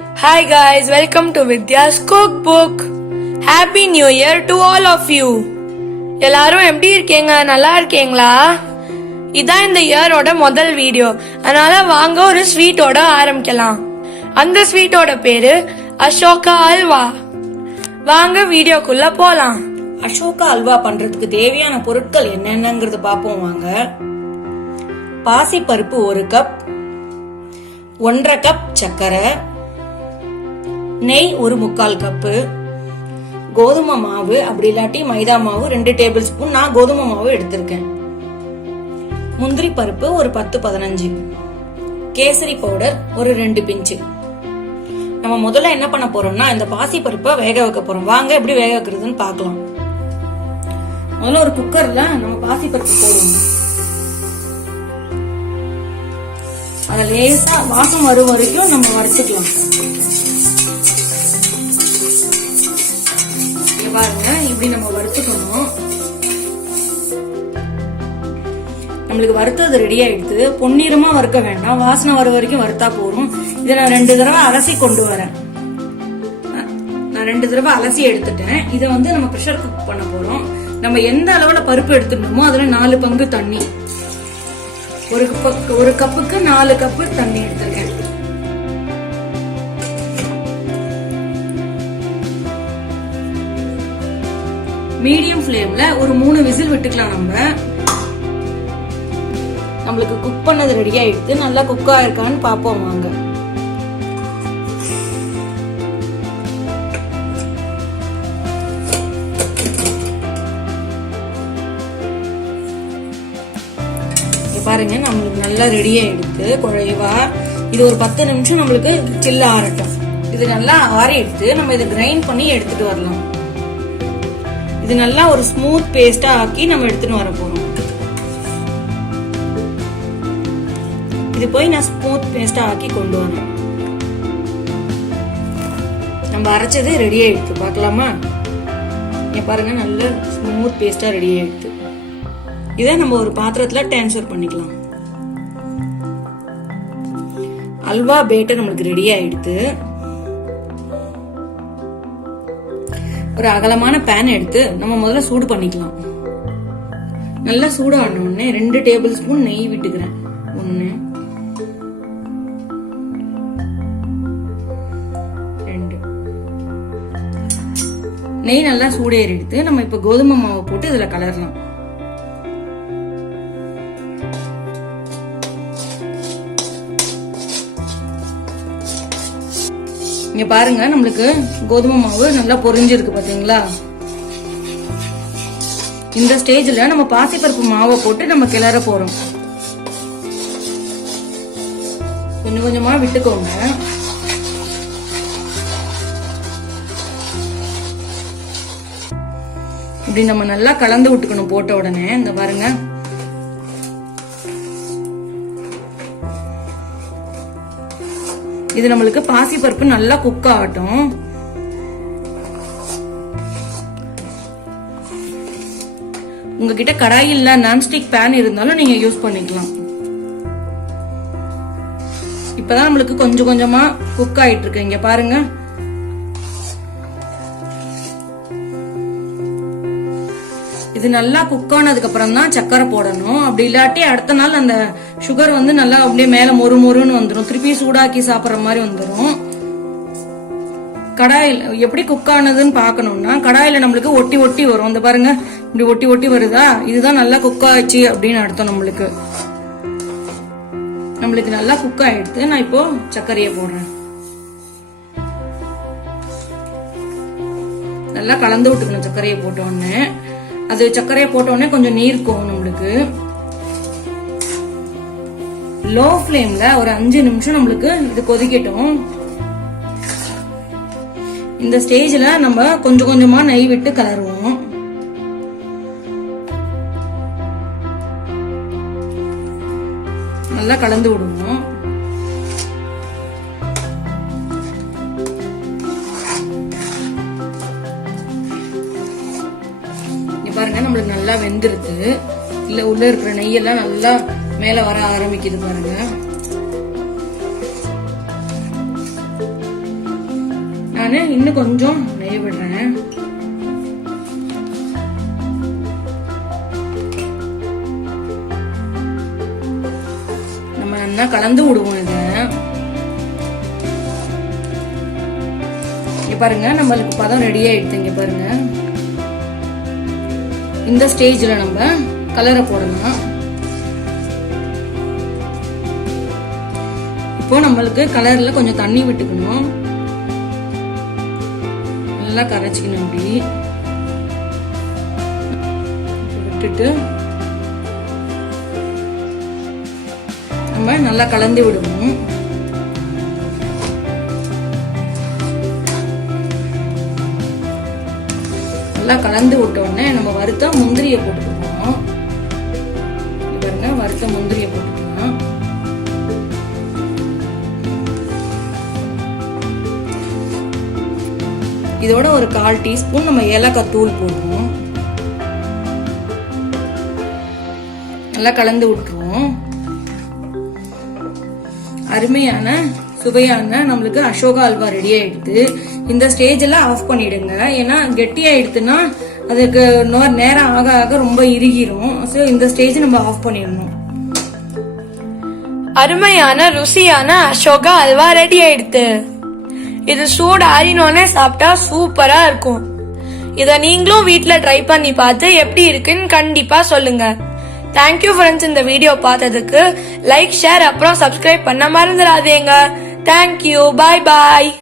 Hi guys, welcome to Vidya's Cookbook. Happy New Year to all of you. எல்லாரும் எப்படி இருக்கீங்க? நல்லா இருக்கீங்களா? இதான் இந்த இயரோட முதல் வீடியோ. அதனால வாங்க ஒரு ஸ்வீட்டோட ஆரம்பிக்கலாம். அந்த ஸ்வீட்டோட பேரு அசோகா அல்வா. வாங்க வீடியோக்குள்ள போலாம். அசோகா அல்வா பண்றதுக்கு தேவையான பொருட்கள் என்னென்னங்கிறது பாப்போம் வாங்க. பாசி பருப்பு 1 கப், 1.5 கப் சர்க்கரை, நெய் 1/4 கப்பு, கோதுமை மாவு அப்படி இல்லாட்டி மைதா மாவு 2 டேபிள் ஸ்பூன். நான் கோதுமை மாவு எடுத்திருக்கேன். முந்திரி பருப்பு ஒரு 10-15, கேசரி பவுடர் ஒரு 2 பிஞ்சு. நம்ம முதல்ல என்ன பண்ண போறோம்னா இந்த பாசி பருப்பை வேக வைக்க போறோம். வாங்க எப்படி வேக வைக்கிறதுன்னு பாக்கலாம். முதல்ல ஒரு குக்கர்ல நம்ம பாசி பருப்பு போடுவோம். அத லேசா வாசம் வரும் வரைக்கும் நம்ம வறுத்துக்கலாம். பாருங்க இப்படி நம்ம வறுத்துக்கணும். நம்மளுக்கு வறுத்தது ரெடி ஆயிடுது. பொன்னிறமா வறுக்க வேண்டாம், வாசனை வர வரைக்கும் வறுத்தா போதும். இதை நான் 2 தடவை அலசி கொண்டு வரேன். நான் 2 தடவை அலசி எடுத்துட்டேன். இதை நம்ம ப்ரெஷர் குக் பண்ண போறோம். நம்ம எந்த அளவுல பருப்பு எடுத்துட்டோமோ அதுல 4 பங்கு தண்ணி. ஒரு கப்புக்கு 4 கப்பு தண்ணி எடுத்திருக்கேன். மீடியம் ஃப்ளேம்ல ஒரு 3 விசில் விட்டுக்கலாம். நம்மளுக்கு குக் பண்ணது ரெடி ஆயிடுது. நல்லா குக் ஆயிருக்கான்னு பாப்போம் வாங்க. பாருங்க நம்மளுக்கு நல்லா ரெடி ஆயிடுது குழைவா. இது ஒரு 10 நிமிஷம் நம்மளுக்கு சில்ல ஆறட்டும். இது நல்லா ஆறிடுது. நம்ம இதை கிரைண்ட் பண்ணி எடுத்துட்டு வரலாம். இது நல்லா ஒரு ஸ்மூத் பேஸ்டா ஆக்கி நம்ம எடுத்துட்டு வர போறோம். இது போய் நான் ஸ்மூத் பேஸ்டா ஆக்கி கொண்டு வரேன். நம்ம அரைச்சது ரெடி ஆயிடுச்சு. பார்க்கலாமா? பாருங்க நல்ல ஸ்மூத் பேஸ்டா ரெடி ஆயிடுச்சு. இதை நம்ம ஒரு பாத்திரத்துல டிரான்ஸ்ஃபர் பண்ணிக்கலாம். அல்வா பேட்டர் நம்மளுக்கு ரெடி ஆயிடுது. ஒரு அகலமான பேன் எடுத்து நம்ம முதல்ல சூடு பண்ணிக்கலாம். நல்லா சூடான உடனே 2 டேபிள் ஸ்பூன் நெய் விட்டுக்கிறேன். 1 2 நெய் நல்லா சூடேறி எடுத்து நம்ம இப்ப கோதுமை மாவை போட்டு இதுல கலரலாம். இங்க பாருங்க நம்மளுக்கு கோதுமை மாவு நல்லா பொரிஞ்சிருக்கு பாத்தீங்களா? இந்த ஸ்டேஜ்ல நம்ம பாசிப்பருப்பு மாவை போட்டு நம்ம கிளற போறோம். கொஞ்சம் கொஞ்சமா விட்டுக்கோங்க. இப்படி நம்ம நல்லா கலந்து விட்டுக்கணும். போட்ட உடனே இந்த பாருங்க இது நம்மளுக்கு பாசி பருப்பு நல்லா குக் ஆகட்டும். உங்ககிட்ட கடாய் இல்ல நான்ஸ்டிக் பேன் இருந்தாலும் நீங்க யூஸ் பண்ணிக்கலாம். இப்பதான் நம்மளுக்கு கொஞ்சம் கொஞ்சமா குக் ஆயிட்டு இருக்கு. இங்க பாருங்க இது நல்லா குக் ஆனதுக்கு அப்புறம் தான் சக்கரை போடணும். அப்படி இல்லாட்டி அடுத்த நாள் அந்த சுகர் நல்லா அப்படியே மேல மொறு மொறுன்னு வந்துடும். திருப்பி சூடாக்கி சாப்பிட்ற மாதிரி வந்துடும். கடாயில் எப்படி குக் ஆனதுன்னு பாக்கணும்னா கடாயில நம்மளுக்கு ஒட்டி ஒட்டி வரும். இந்த பாருங்க இப்படி ஒட்டி ஒட்டி வருதா? இதுதான் நல்லா குக் ஆயிடுச்சு அப்படின்னு அர்த்தம். நம்மளுக்கு நல்லா குக் ஆயிடுது. நான் இப்போ சர்க்கரையை போடுறேன். நல்லா கலந்து விட்டுக்கணும். சர்க்கரையை போட்ட உடனே அது சர்க்கரையை போட்ட உடனே கொஞ்சம் நீர்க்கும். நம்மளுக்கு லோ ஃப்ளேம்ல ஒரு 5 நிமிஷம் நம்மளுக்கு இது கொதிக்கட்டும். இந்த ஸ்டேஜ்ல நம்ம கொஞ்சம் கொஞ்சமா நெய் விட்டு கலருவோம். நல்லா கலந்து விடுவோம். பாருங்க நம்மளுக்கு நல்லா வெந்துருது. இல்ல உள்ள இருக்கிற நெய்யெல்லாம் நல்லா மேல வர ஆரம்பிக்குது பாருங்க. நான் இன்னும் கொஞ்சம் நெய் விடுறேன். நம்ம நல்லா கலந்து விடுவோம். இங்க பாருங்க, நம்மளுக்கு பதம் ரெடி ஆயிடுது. இங்க பாருங்க, இந்த ஸ்டேஜ்ல நம்ம கலரை போடலாம். இப்போ நம்மளுக்கு கலர்ல கொஞ்சம் தண்ணி விட்டுக்கணும், நல்லா கரைச்சிக்கணும். அப்படி விட்டுட்டு நம்ம நல்லா கலந்து விடுவோம். நல்லா கலந்து விட்ட உடனே நம்ம வறுத்த முந்திரியை போட்டுக்கணும். பாருங்க, வறுத்த முந்திரியை போட்டுக்கலாம். இதோட ஒரு 1/4 டீஸ்பூன் நம்ம ஏலக்காய் தூள் போடுவோம். நல்லா கலந்து விட்டுருவோம். அருமையான சுவையான நம்மளுக்கு அசோகா அல்வா ரெடி ஆயிடுது. இந்த ஸ்டேஜ்ல ஆஃப் பண்ணிடுங்க. ஏன்னா கெட்டியாயிடுதுன்னா அதுக்கு நேரம் ஆக ஆக ரொம்ப இறுகிரும். ஸோ இந்த ஸ்டேஜ் நம்ம ஆஃப் பண்ணிடணும். அருமையான ருசியான அசோகா அல்வா ரெடி ஆயிடுது. இது சூடு ஆறினோடனே சாப்பிட்டா சூப்பரா இருக்கும். இத நீங்களும் வீட்ல ட்ரை பண்ணி பார்த்து எப்படி இருக்குன்னு கண்டிப்பா சொல்லுங்க. தேங்க்யூ ஃப்ரெண்ட்ஸ், இந்த வீடியோ பார்த்ததுக்கு. லைக், ஷேர் அப்புறம் சப்ஸ்கிரைப் பண்ண மறந்துடாதீங்க. தேங்க்யூ, பாய் பாய்.